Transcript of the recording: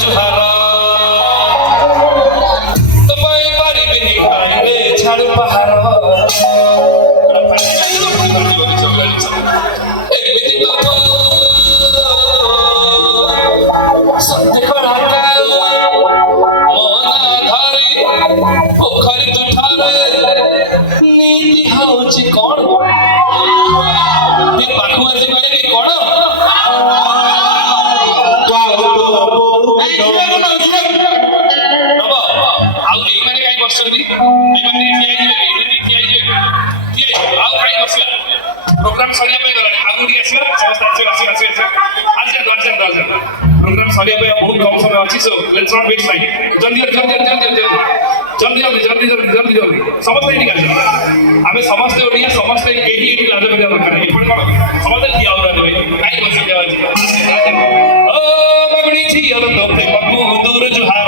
जुहार तपाईं पारिबेनी हाइवे छाड पहाड एमिति त सत्य कडाका मना धरी पोखरी तुठारे नीति हଉଛି कौन ये पाखु आसी कहले कि कौन प्रोग्राम सरिया पे गलानी आगु टी आसीबा समस्त आसीबा प्रोग्राम सरिया पे बहुत कम समय अछि so let's not waste time जल्दी समस्त एडी गाली आमे समस्त ओडिया समस्त केही एडी लाज बजा दरकार इपड कोन समस्त किया और देबे काई बसी देवा ओ बगणी छी अल तो प्रेम को दूर जुहार